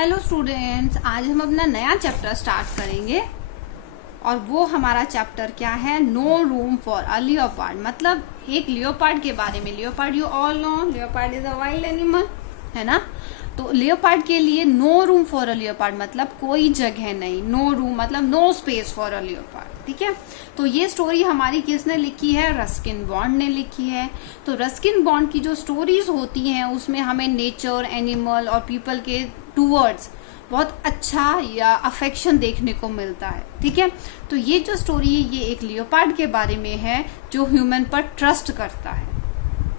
Hello students, आज हम अपना नया चैप्टर स्टार्ट करेंगे और वो हमारा चैप्टर क्या है, no room for a leopard. मतलब एक लियोपार्ड के बारे में। Leopard you all know, leopard is a wild animal, है ना। तो लियोपार्ड के लिए no room for a leopard मतलब कोई जगह नहीं। नो रूम मतलब no space for a leopard, ठीक है। तो ये स्टोरी हमारी किसने लिखी है? रस्किन बॉन्ड ने लिखी है। तो रस्किन बॉन्ड की जो स्टोरीज होती हैं उसमें हमें नेचर, एनिमल और पीपल के टूवर्ड्स बहुत अच्छा या अफेक्शन देखने को मिलता है, ठीक है। तो ये जो स्टोरी है ये एक लियोपार्ड के बारे में है जो ह्यूमन पर ट्रस्ट करता है,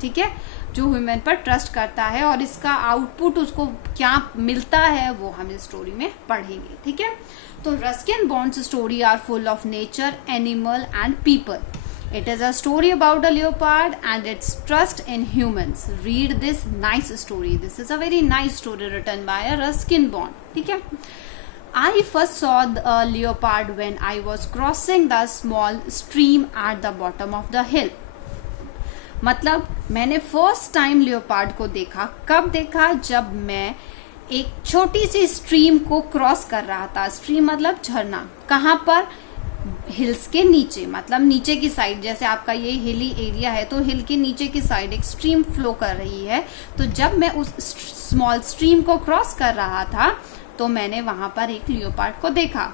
ठीक है, जो ह्यूमन पर ट्रस्ट करता है और इसका आउटपुट उसको क्या मिलता है वो हम इस स्टोरी में पढ़ेंगे, ठीक है। तो Ruskin Bond's story are full of nature, animal and people. It is a story about a leopard and its trust in humans. Read this nice story. This is a very nice story written by a Ruskin Bond. ठीक है. I first saw a leopard when I was crossing the small stream at the bottom of the hill. मतलब मैंने first time leopard को देखा. कब देखा? जब मैं एक छोटी सी स्ट्रीम को क्रॉस कर रहा था. स्ट्रीम मतलब झरना. कहाँ पर? हिल्स के नीचे, मतलब नीचे की साइड. जैसे आपका ये हिली एरिया है तो हिल के नीचे की साइड एक स्ट्रीम फ्लो कर रही है. तो जब मैं उस स्मॉल स्ट्रीम को क्रॉस कर रहा था तो मैंने वहां पर एक लियोपार्ड को देखा.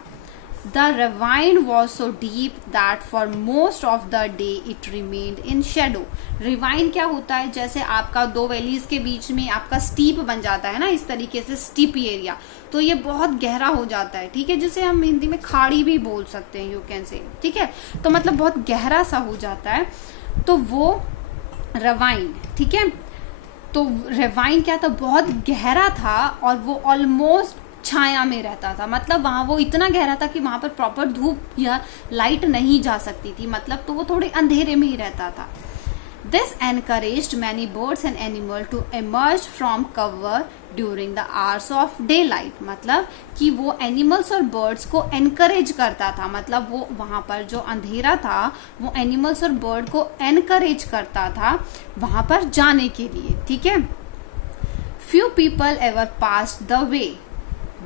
The rewind was so deep that for most of the day it remained in shadow. Rewind क्या होता है? जैसे आपका दो वैलीज के बीच में आपका स्टीप बन जाता है ना, इस तरीके से स्टीपी एरिया. तो ये बहुत गहरा हो जाता है, ठीक है, जिसे हम हिंदी में खाड़ी भी बोल सकते हैं, यू कैन से, ठीक है. तो मतलब बहुत गहरा सा हो जाता है. तो वो रिवाइन, ठीक है. तो रिवाइन क्या था? बहुत गहरा था और वो ऑलमोस्ट छाया में रहता था. मतलब वहां वो इतना गहरा था कि वहां पर प्रॉपर धूप या लाइट नहीं जा सकती थी. मतलब तो वो थोड़े अंधेरे में ही रहता था. This encouraged many birds and animals to emerge from cover during the hours of daylight. मतलब कि वो एनिमल्स और बर्ड्स को एनकरेज करता था. मतलब वो वहां पर जो अंधेरा था वो एनिमल्स और बर्ड को एनकरेज करता था वहां पर जाने के लिए, ठीक है. Few people ever passed the way.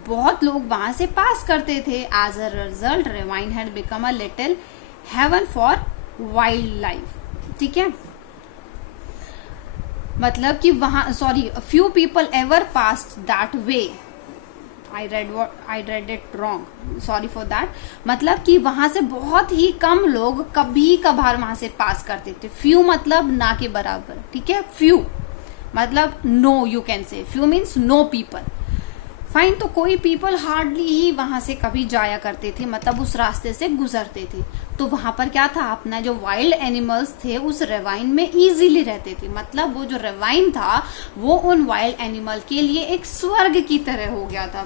बहुत लोग वहां से पास करते थे. As a result, Ravine had become a little heaven for wildlife. ठीक है. मतलब कि वहां, sorry, few people ever passed that way. I read it wrong, sorry for that. मतलब कि वहां से बहुत ही कम लोग कभी कभार वहां से पास करते थे. फ्यू मतलब ना के बराबर, ठीक है. फ्यू मतलब no, you can say. Few means no people. Fine. तो कोई पीपल हार्डली ही वहां से कभी जाया करते थे, मतलब उस रास्ते से गुजरते थे. तो वहां पर क्या था? अपना जो वाइल्ड एनिमल्स थे उस रेवाइन में इजीली रहते थे. मतलब वो जो रेवाइन था वो उन वाइल्ड एनिमल के लिए एक स्वर्ग की तरह हो गया था.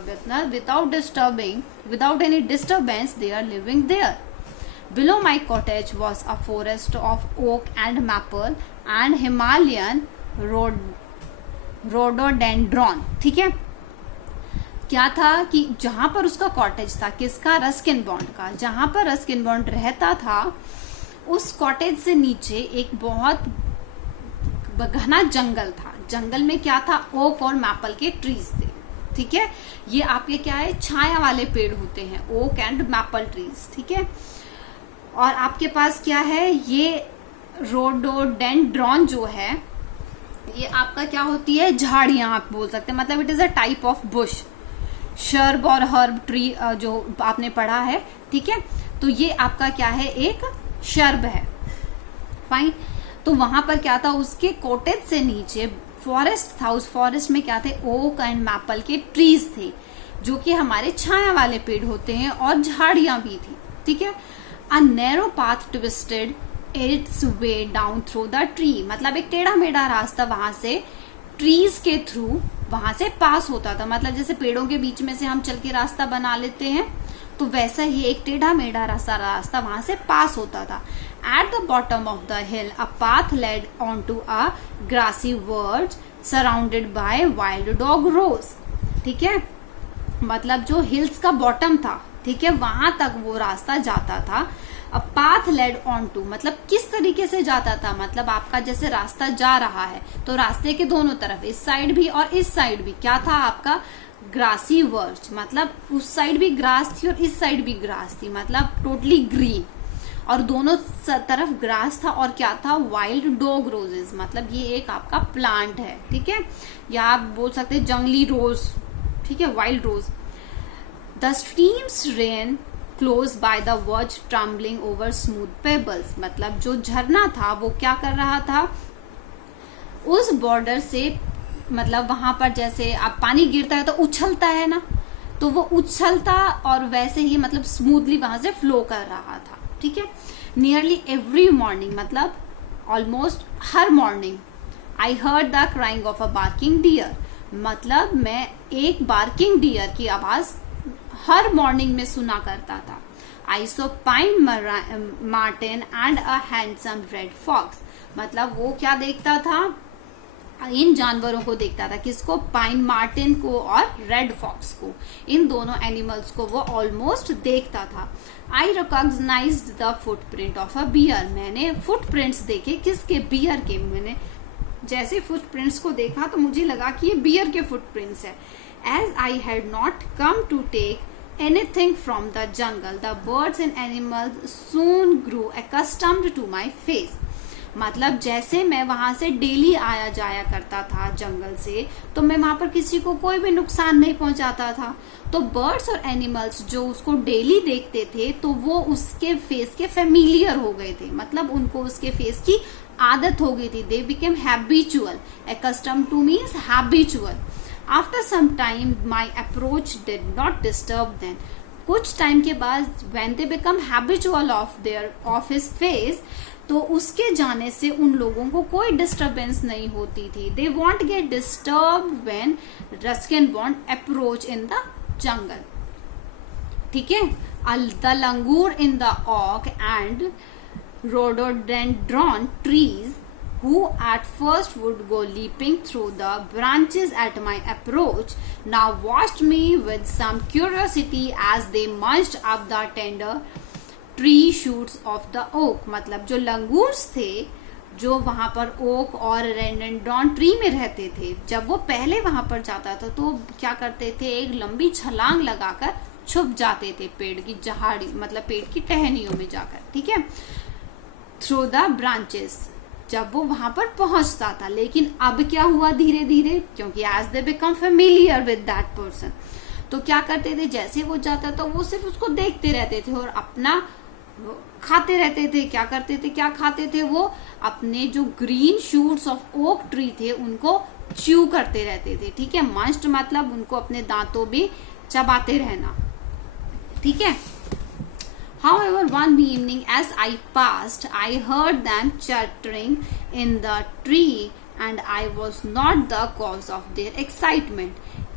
Without any disturbance they are living there. Below my cottage was a forest of oak and maple and Himalayan rhododendron. ठीक है. क्या था कि जहां पर उसका कॉटेज था, किसका? रस्किन बॉन्ड का. जहां पर रस्किन बॉन्ड रहता था उस कॉटेज से नीचे एक बहुत घना जंगल था. जंगल में क्या था? ओक और मैपल के ट्रीज थे, ठीक है. ये आपके क्या है? छाया वाले पेड़ होते हैं, ओक एंड मैपल ट्रीज, ठीक है. और आपके पास क्या है? ये रोडोडेंड्रॉन जो है ये आपका क्या होती है? झाड़ियां आप बोल सकते हैं. मतलब it is a type of Bush. Shrub और हर्ब ट्री जो आपने पढ़ा है, ठीक है. तो ये आपका क्या है? एक शर्ब है. फाइन. तो वहां पर क्या था? उसके कॉटेज से नीचे फॉरेस्ट था. उस फॉरेस्ट में क्या थे? ओक एंड मैपल के ट्रीज थे जो कि हमारे छाया वाले पेड़ होते हैं और झाड़ियां भी थी, ठीक है. A narrow path twisted it's way down through the tree. मतलब एक टेढ़ा मेढ़ा रास्ता वहां से ट्रीज के थ्रू वहां से पास होता था. मतलब जैसे पेड़ों के बीच में से हम चल के रास्ता बना लेते हैं तो वैसा ही एक टेढ़ा मेढ़ा रास्ता वहां से पास होता था. At the bottom of the hill a path led on to a grassy sward surrounded by wild dog rose. ठीक है. मतलब जो हिल्स का बॉटम था, ठीक है, वहां तक वो रास्ता जाता था. A path led on to मतलब किस तरीके से जाता था? मतलब आपका जैसे रास्ता जा रहा है तो रास्ते के दोनों तरफ, इस साइड भी और इस साइड भी क्या था? आपका ग्रासी वर्च, मतलब उस साइड भी ग्रास थी और इस साइड भी ग्रास थी, मतलब टोटली ग्रीन, और दोनों तरफ ग्रास था। और क्या था, वाइल्ड डॉग रोजेस, मतलब ये एक आपका प्लांट है, ठीक है, या आप बोल सकते हैं जंगली रोज, ठीक है, wild rose. The streams ran close by the birch tumbling over smooth pebbles, मतलब जो झरना था वो क्या कर रहा था, उस बॉर्डर से, मतलब वहां पर जैसे अब पानी गिरता है तो उछलता है ना, तो वो उछलता और वैसे ही मतलब स्मूथली वहां से फ्लो कर रहा था, ठीक है। नियरली एवरी मॉर्निंग, मतलब almost her morning, I heard the crying of a barking deer, मतलब मैं एक बार्किंग डियर की आवाज हर मॉर्निंग में सुना करता था। I saw pine marten and a handsome red fox, मतलब वो क्या देखता था, इन जानवरों को देखता था, किसको, पाइन मार्टिन को और रेड फॉक्स को, इन दोनों एनिमल्स को वो ऑलमोस्ट देखता था। I recognised the footprint of a bear, मैंने फुटप्रिंट्स देखे, किसके, बियर के। मैंने जैसे फुटप्रिंट्स को देखा तो मुझे लगा कि ये बियर के फुटप्रिंट्स है। As I had not come to take anything from the jungle, the birds and animals soon grew accustomed to my face, मतलब जैसे मैं वहां से डेली आया जाया करता था जंगल से, तो मैं वहां पर किसी को कोई भी नुकसान नहीं पहुंचाता था। तो बर्ड्स और एनिमल्स जो उसको डेली देखते थे तो वो उसके फेस के फेमिलियर हो गए थे, मतलब उनको उसके फेस की आदत हो गई थी। They became habitual, accustomed to means habitual. After some time my approach did not disturb them. कुछ टाइम के बाद when they become habitual of his face, तो उसके जाने से उन लोगों को कोई डिस्टरबेंस नहीं होती थी। They want get disturb when Ruskin want approach in the jungle, ठीक है। द लंगूर इन द ऑक and rhododendron trees, who at first would go leaping through the branches at my approach, now watched me with some curiosity as they munched up the tender tree shoots of the oak, मतलब जो langurs थे जो वहां पर okay और रेडोडेंड्रॉन tree में रहते थे, जब वो पहले वहां पर जाता था तो क्या करते थे, एक लंबी छलांग लगाकर छुप जाते थे पेड़ की झाड़ी, मतलब पेड़ की टहनियों में जाकर, ठीक है, थ्रू द ब्रांचेस, जब वो वहां पर पहुंचता था। लेकिन अब क्या हुआ धीरे धीरे, क्योंकि as they become familiar with that person, तो क्या करते थे, जैसे वो जाता था वो सिर्फ उसको देखते रहते थे और अपना खाते रहते थे। क्या करते थे, क्या खाते थे, वो अपने जो green shoots of oak tree थे उनको च्यू करते रहते थे, ठीक है। मंच्ड मतलब उनको अपने दांतों में चबाते रहना, ठीक है। However, one evening as I passed, I heard them chattering in the tree and I was not the cause of their excitement.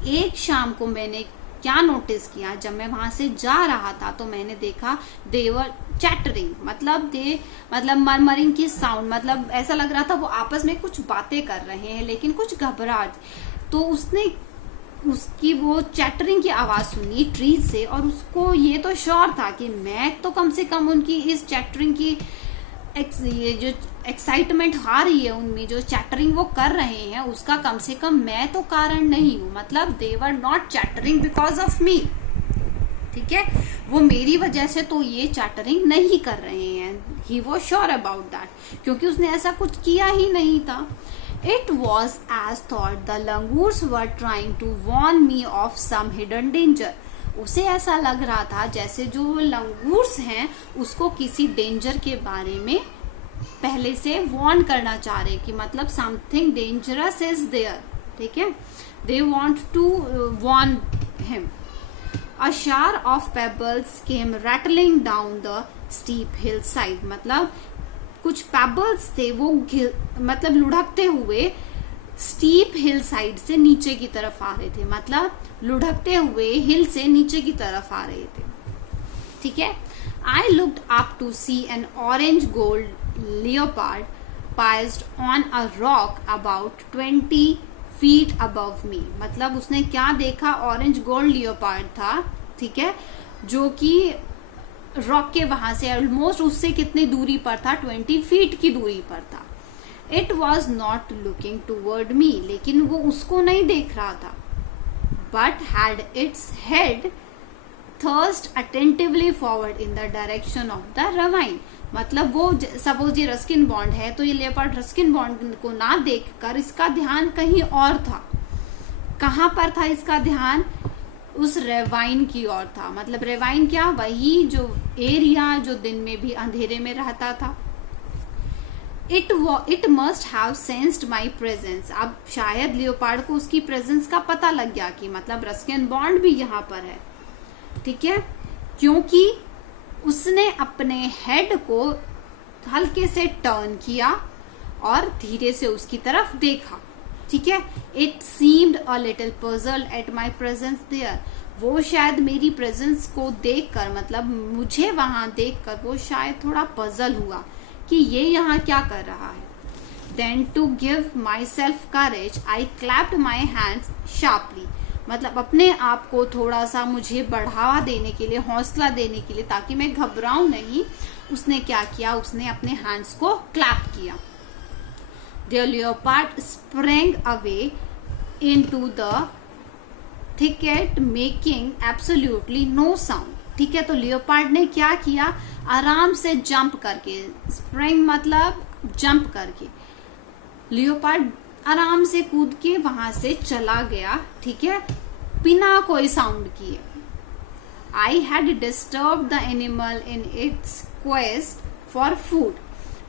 एक शाम को मैंने क्या नोटिस किया, जब मैं वहां से जा रहा था तो मैंने देखा they were chattering, मतलब मरमरिंग की साउंड, मतलब ऐसा लग रहा था वो आपस में कुछ बातें कर रहे हैं लेकिन कुछ घबराहट। तो उसने उसकी वो चैटरिंग की आवाज सुनी ट्रीज से और उसको ये तो श्योर था कि मैं तो कम से कम उनकी इस चैटरिंग की ये जो एक्साइटमेंट आ रही है उनमें, जो चैटरिंग वो कर रहे हैं उसका कम से कम मैं तो कारण नहीं हूं, मतलब they were not chattering because of me, ठीक है, वो मेरी वजह से तो ये चैटरिंग नहीं कर रहे हैं। He was sure about that, क्योंकि उसने ऐसा कुछ किया ही नहीं था। It was as thought the langurs were trying to warn me of some hidden danger. उसे ऐसा लग रहा था जैसे जो लंगूर्स हैं उसको किसी डेंजर के बारे में पहले से वार्न करना चाह रहे, कि मतलब समथिंग डेंजरस इज देयर, ठीक है, they want to warn him. A shower of pebbles came rattling down the steep hillside, मतलब कुछ पेबल्स थे वो मतलब लुढ़कते हुए स्टीप हिल साइड से नीचे की तरफ आ रहे थे, मतलब लुढ़कते हुए हिल से नीचे की तरफ आ रहे थे, ठीक है। I looked up to see an orange gold leopard poised on a rock about 20 feet above me, मतलब उसने क्या देखा, ऑरेंज गोल्ड लियोपार्ड था, ठीक है, जो कि रॉक के वहां से ऑलमोस्ट उससे कितनी दूरी पर था, 20 फीट की दूरी पर था। It was not looking toward me, लेकिन वो उसको नहीं देख रहा था। but had its head thrust attentively forward in the direction of the ravine. मतलब वो सपोज ये रस्किन बॉन्ड है तो ये लेपर्ड रस्किन बॉन्ड को ना देखकर इसका ध्यान कहीं और था. कहाँ पर था इसका ध्यान? उस रेवाइन की ओर था. मतलब रेवाइन क्या? वही जो एरिया जो दिन में भी अंधेरे में रहता था. It must have sensed my presence. अब शायद लियोपार्ड को उसकी प्रेजेंस का पता लग गया कि मतलब रस्किन बॉन्ड भी यहाँ पर है. ठीक है, क्योंकि उसने अपने हेड को हल्के से टर्न किया और धीरे से उसकी तरफ देखा. ठीक है, it seemed a little puzzled at my presence there. वो शायद मेरी प्रेजेंस को देखकर मतलब मुझे वहां देखकर वो शायद थोड़ा पजल हुआ कि ये यहाँ क्या कर रहा है. Then to give myself courage, I clapped my hands sharply. मतलब अपने आप को थोड़ा सा मुझे बढ़ावा देने के लिए, हौसला देने के लिए, ताकि मैं घबराऊं नहीं, उसने क्या किया? उसने अपने हैंड्स को क्लैप किया. The leopard sprang away into the thicket, making absolutely no sound. ठीक है, तो लियोपार्ड ने क्या किया? आराम से जंप करके, स्प्रिंग मतलब जंप करके, लियोपार्ड आराम से कूद के वहां से चला गया. ठीक है, बिना कोई साउंड किए. I had disturb the animal in its quest for food.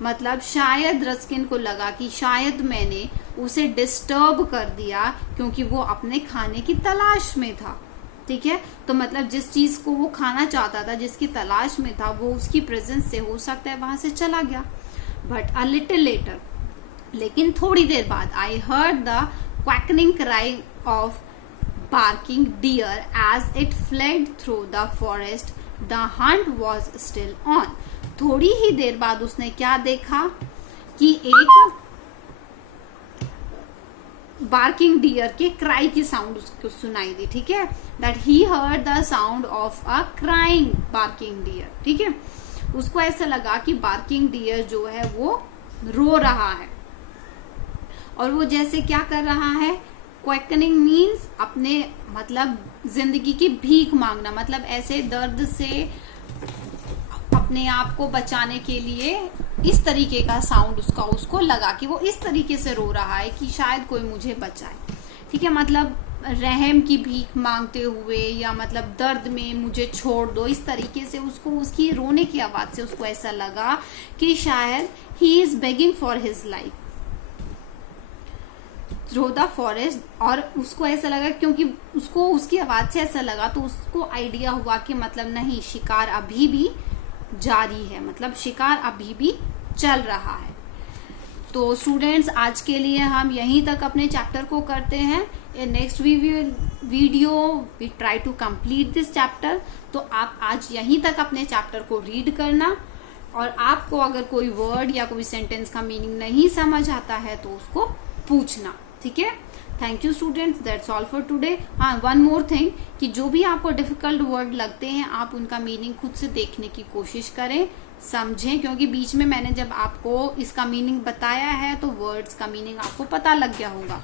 मतलब शायद रस्किन को लगा कि शायद मैंने उसे डिस्टर्ब कर दिया क्योंकि वो अपने खाने की तलाश में था. ठीक है, तो मतलब जिस चीज को वो खाना चाहता था, जिसकी तलाश में था, वो उसकी प्रेजेंस से हो सकता है वहां से चला गया. बट अ लिटिल लेटर, लेकिन थोड़ी देर बाद, I heard the quickening cry of barking deer as it fled through the forest. The hunt was still on. थोड़ी ही देर बाद उसने क्या देखा कि एक बार्किंग डियर के क्राई की साउंड उसको सुनाई दी. ठीक है, that he heard the sound of a crying barking deer. ठीक है, उसको ऐसा लगा कि बार्किंग डियर जो है वो रो रहा है. और वो जैसे क्या कर रहा है? क्वेकनिंग मीन्स अपने मतलब जिंदगी की भीख मांगना. मतलब ऐसे दर्द से अपने आप को बचाने के लिए इस तरीके का साउंड उसको लगा कि वो इस तरीके से रो रहा है कि शायद कोई मुझे बचाए. ठीक है, मतलब रहम की भीख मांगते हुए या मतलब दर्द में मुझे छोड़ दो, इस तरीके से उसको उसकी रोने की आवाज से उसको ऐसा लगा कि शायद he is begging for his life through the forest. और उसको ऐसा लगा क्योंकि उसको उसकी आवाज से ऐसा लगा तो उसको आइडिया हुआ कि मतलब नहीं, शिकार अभी भी जारी है, मतलब शिकार अभी भी चल रहा है. तो स्टूडेंट्स, आज के लिए हम यहीं तक अपने चैप्टर को करते हैं. In next video we try to complete this chapter. तो आप आज यहीं तक अपने चैप्टर को रीड करना, और आपको अगर कोई वर्ड या कोई सेंटेंस का मीनिंग नहीं समझ आता है तो उसको पूछना. ठीक है, thank you students, that's all for today. हाँ, वन मोर थिंग कि जो भी आपको डिफिकल्ट वर्ड लगते हैं आप उनका मीनिंग खुद से देखने की कोशिश करें, समझें, क्योंकि बीच में मैंने जब आपको इसका मीनिंग बताया है तो वर्ड्स का मीनिंग आपको पता लग गया होगा.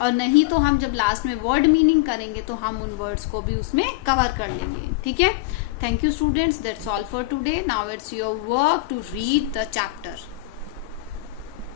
और नहीं तो हम जब लास्ट में वर्ड मीनिंग करेंगे तो हम उन वर्ड्स को भी उसमें कवर कर लेंगे. ठीक है, thank you students, that's all for today. Now it's your work to read the chapter.